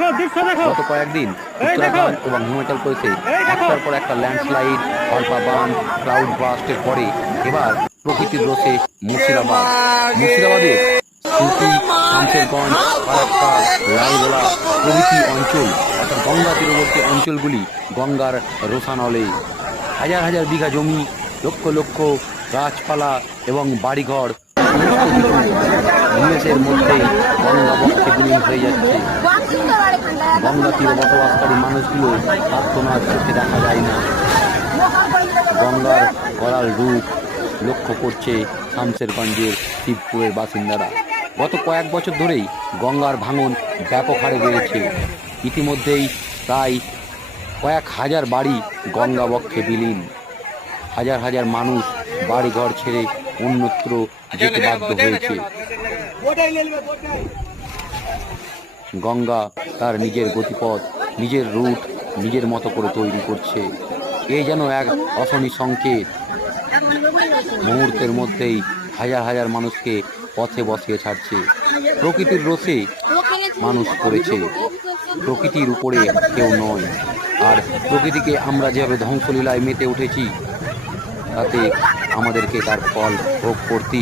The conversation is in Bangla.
গত কয়েকদিন উত্তরাখণ্ড এবং হিমাচল প্রদেশে একটার পর একটা ল্যান্ডস্লাইড, অল্পা বান, ক্লাউড বাস্টের পরে এবার প্রকৃতির রোষে মুর্শিদাবাদের সুতি, শামশেরগঞ্জ, ফারাক্কা, লালগোলা প্রভৃতি অঞ্চল অর্থাৎ গঙ্গা তীরবর্তী অঞ্চলগুলি গঙ্গার রোষানলে। হাজার হাজার বিঘা জমি, লক্ষ লক্ষ গাছপালা এবং বাড়িঘর সমস্ত কিছু নিমেষের মধ্যেই গঙ্গা বক্ষে বিলীন হয়ে যাচ্ছে। গঙ্গা তীরে বসবাসকারী মানুষগুলো আর্তনাদ চোখে দেখা যায় না। গঙ্গার করাল রূপ লক্ষ্য করছে শামশেরগঞ্জের শিবপুরের বাসিন্দারা। গত কয়েক বছর ধরেই গঙ্গার ভাঙন ব্যাপক হারে বেড়েছে। ইতিমধ্যেই প্রায় কয়েক হাজার বাড়ি গঙ্গা বক্ষে বিলীন। হাজার হাজার মানুষ বাড়িঘর ছেড়ে অন্যত্র যেতে বাধ্য হয়েছে। গঙ্গা তার নিজের গতিপথ, নিজের রুট নিজের মতো করে তৈরি করছে। এই যেন এক অশনি সংকেত। মুহূর্তের মধ্যেই হাজার হাজার মানুষকে পথে বসিয়ে ছাড়ছে। প্রকৃতির রোষে মানুষ করেছে, প্রকৃতির উপরে কেউ নয়। আর প্রকৃতিকে আমরা যেভাবে ধ্বংসলীলায় মেতে উঠেছি, তাতে আমাদেরকে তার ফল ভোগ করতেই